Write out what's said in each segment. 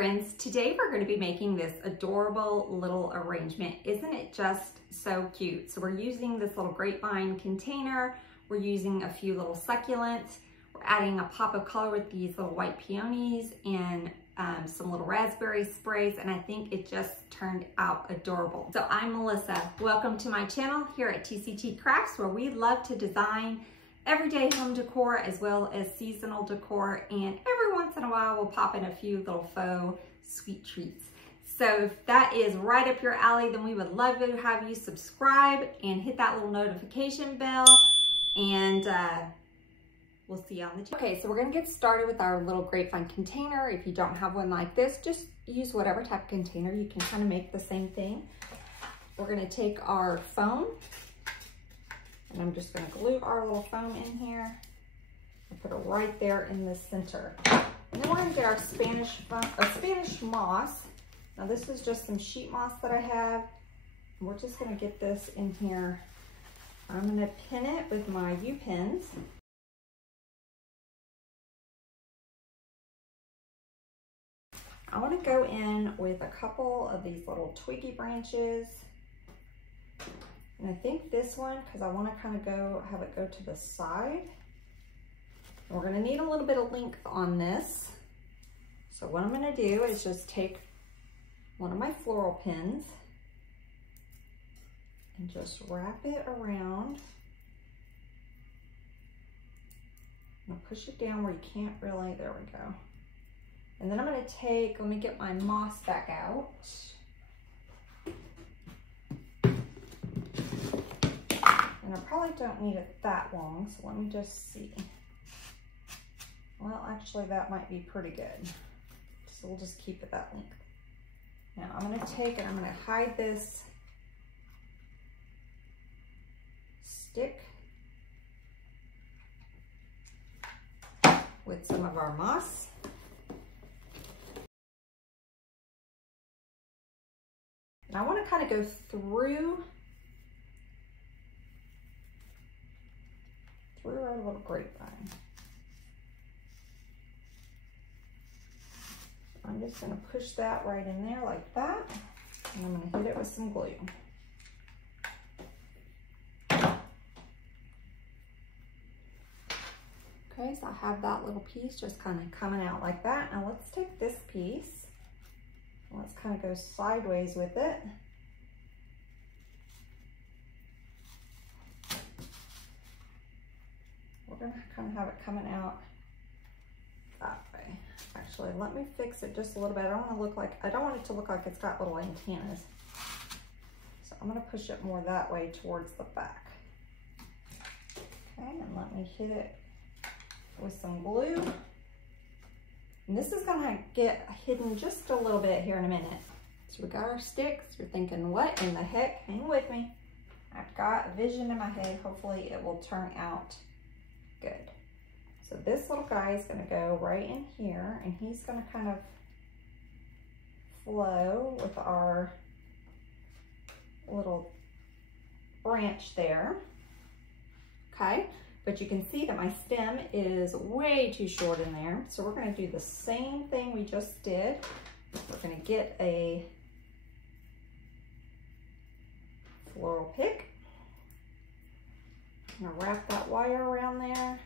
friends, today we're going to be making this adorable little arrangement. Isn't it just so cute? So we're using this little grapevine container, we're using a few little succulents, we're adding a pop of color with these little white peonies and some little raspberry sprays, and I think it just turned out adorable. So I'm Melissa. Welcome to my channel here at tctcrafts, where we love to design everyday home decor as well as seasonal decor, and every once in a while we'll pop in a few little faux sweet treats. So if that is right up your alley, then we would love to have you subscribe and hit that little notification bell, and we'll see you on the channel. Okay, so we're gonna get started with our little grapevine container. If you don't have one like this, just use whatever type of container. You can kind of make the same thing. We're gonna take our foam, and I'm just gonna glue our little foam in here and put it right there in the center. And then we're gonna get our Spanish moss. Now this is just some sheet moss that I have. And we're just gonna get this in here. I'm gonna pin it with my U-pins. I wanna go in with a couple of these little twiggy branches. And I think this one, because I want to kind of have it go to the side. And we're going to need a little bit of length on this. So what I'm going to do is just take one of my floral pins and just wrap it around. I'm going to push it down where you can't really, there we go. And then I'm going to take, let me get my moss back out. And I probably don't need it that long, so let me just see. Well, actually that might be pretty good. So we'll just keep it that length. Now I'm gonna take and I'm gonna hide this stick with some of our moss. And I wanna kind of go through our little grapevine. I'm just going to push that right in there like that, and I'm going to hit it with some glue. Okay, so I have that little piece just kind of coming out like that. Now let's take this piece, and let's kind of go sideways with it. We're gonna kind of have it coming out that way. Actually, let me fix it just a little bit. I don't want it to look like it's got little antennas. So I'm gonna push it more that way towards the back. Okay, and let me hit it with some glue. And this is gonna get hidden just a little bit here in a minute. So we got our sticks. You're thinking, what in the heck? Hang with me. I've got a vision in my head. Hopefully it will turn out good. So this little guy is going to go right in here, and he's going to kind of flow with our little branch there. Okay, but you can see that my stem is way too short in there. So we're going to do the same thing we just did. We're going to get a floral pick. I'm gonna wrap that wire around there.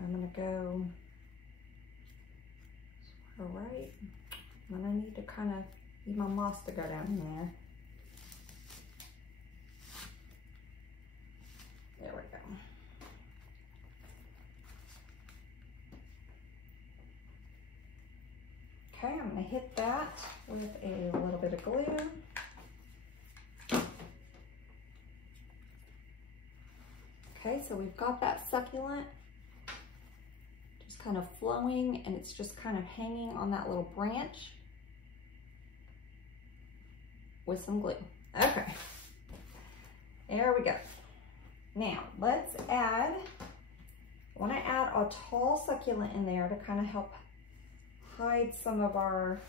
I'm gonna go right. And I need to kind of need my moss to go down in there. There we go. Okay, I'm going to hit that with a little bit of glue. Okay, so we've got that succulent just kind of flowing, and it's just kind of hanging on that little branch with some glue. Okay, there we go. Now let's add, I want to add a tall succulent in there to kind of help hide some of our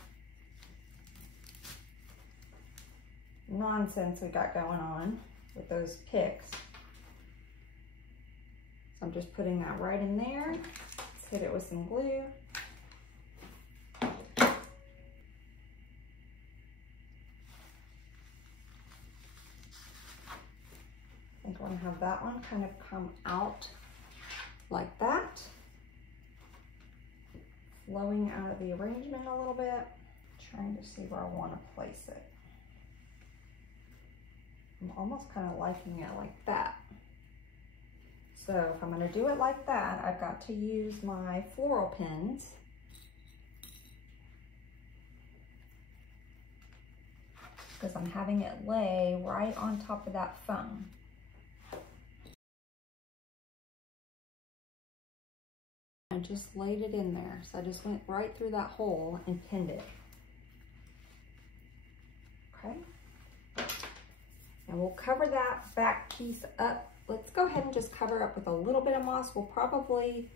nonsense we got going on with those picks. So I'm just putting that right in there. Let's hit it with some glue. I think I want to have that one kind of come out like that, flowing out of the arrangement a little bit. Trying to see where I want to place it. I'm almost kind of liking it like that. So if I'm going to do it like that, I've got to use my floral pins. Because I'm having it lay right on top of that foam. I just laid it in there. So I just went right through that hole and pinned it. Okay. And we'll cover that back piece up. Let's go ahead and just cover up with a little bit of moss. We'll probably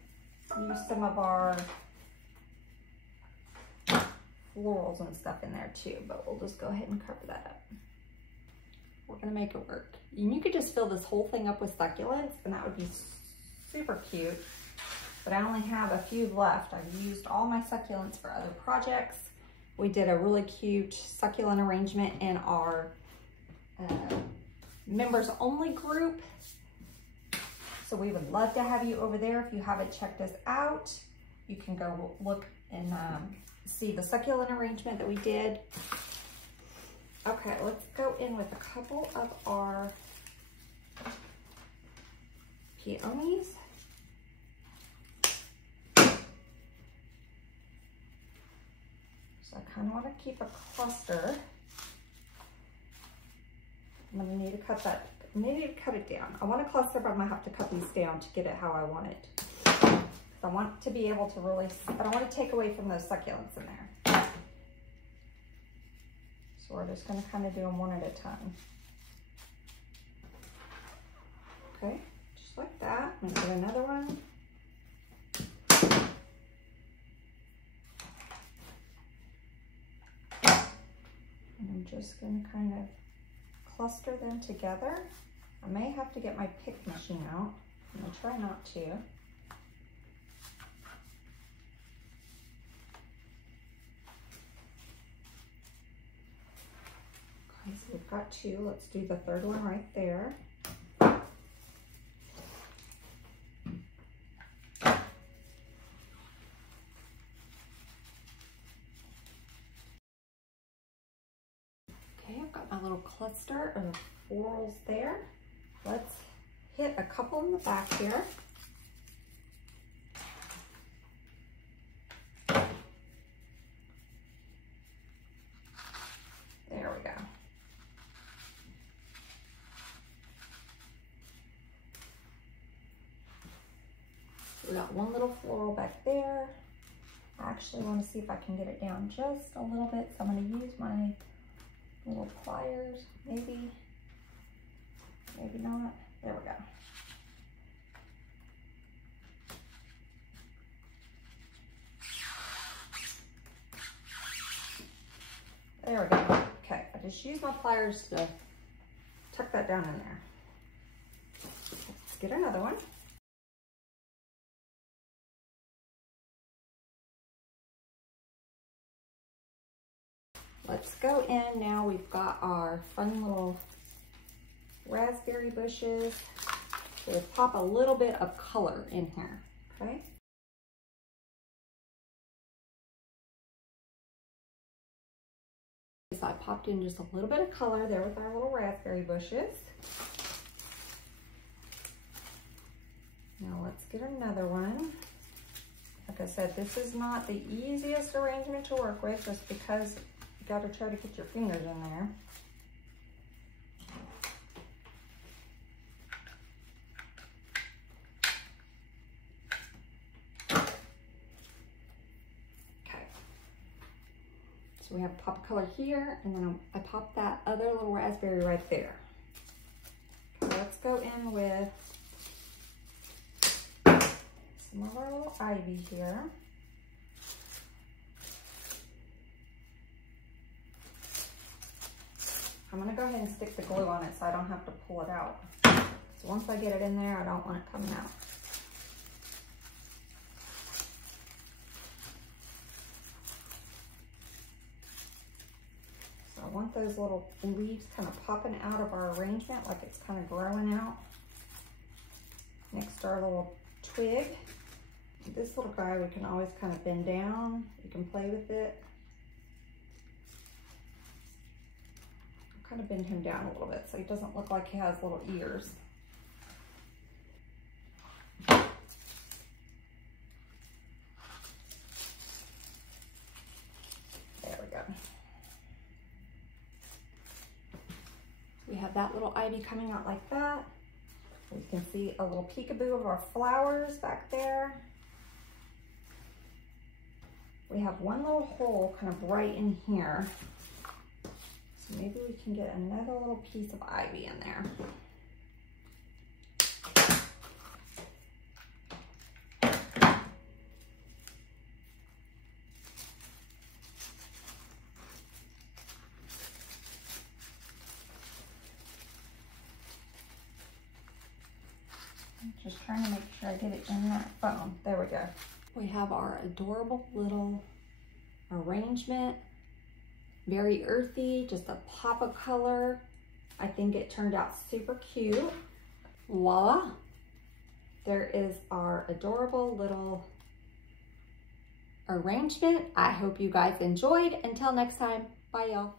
use some of our florals and stuff in there too, but we'll just go ahead and cover that up. We're gonna make it work. And you could just fill this whole thing up with succulents and that would be super cute. But I only have a few left. I've used all my succulents for other projects. We did a really cute succulent arrangement in our members only group. So we would love to have you over there. If you haven't checked us out, you can go look and see the succulent arrangement that we did. Okay, let's go in with a couple of our peonies. So I kind of want to keep a cluster. I'm going to need to cut that, maybe cut it down. I want a cluster, but I'm going to have to cut these down to get it how I want it. I want to be able to really, I don't want to take away from those succulents in there. So we're just going to kind of do them one at a time. Okay, just like that. I'm going to get another one. And I'm just going to kind of cluster them together. I may have to get my pick machine out. I'm going to try not to. Okay, so we've got two. Let's do the third one right there. Okay, I've got my little cluster of florals there. Let's hit a couple in the back here. There we go. We got one little floral back there. I actually want to see if I can get it down just a little bit, so I'm going to use my little pliers, maybe not. There we go. There we go. Okay, I just used my pliers to tuck that down in there. Let's get another one. Let's go in now. We've got our fun little raspberry bushes. So we'll pop a little bit of color in here, okay? So I popped in just a little bit of color there with our little raspberry bushes. Now let's get another one. Like I said, this is not the easiest arrangement to work with just because you got to try to get your fingers in there. So we have pop color here, and then I pop that other little raspberry right there. Okay, let's go in with some of our little ivy here. I'm gonna go ahead and stick the glue on it so I don't have to pull it out. So once I get it in there, I don't want it coming out. I want those little leaves kind of popping out of our arrangement, like it's kind of growing out next to our little twig. This little guy, we can always kind of bend down. You can play with it. I'll kind of bend him down a little bit so he doesn't look like he has little ears. We have that little ivy coming out like that. We can see a little peekaboo of our flowers back there. We have one little hole kind of right in here. So maybe we can get another little piece of ivy in there. Just trying to make sure I get it in that foam. There we go. We have our adorable little arrangement. Very earthy, just a pop of color. I think it turned out super cute. Voila. There is our adorable little arrangement. I hope you guys enjoyed. Until next time, bye y'all.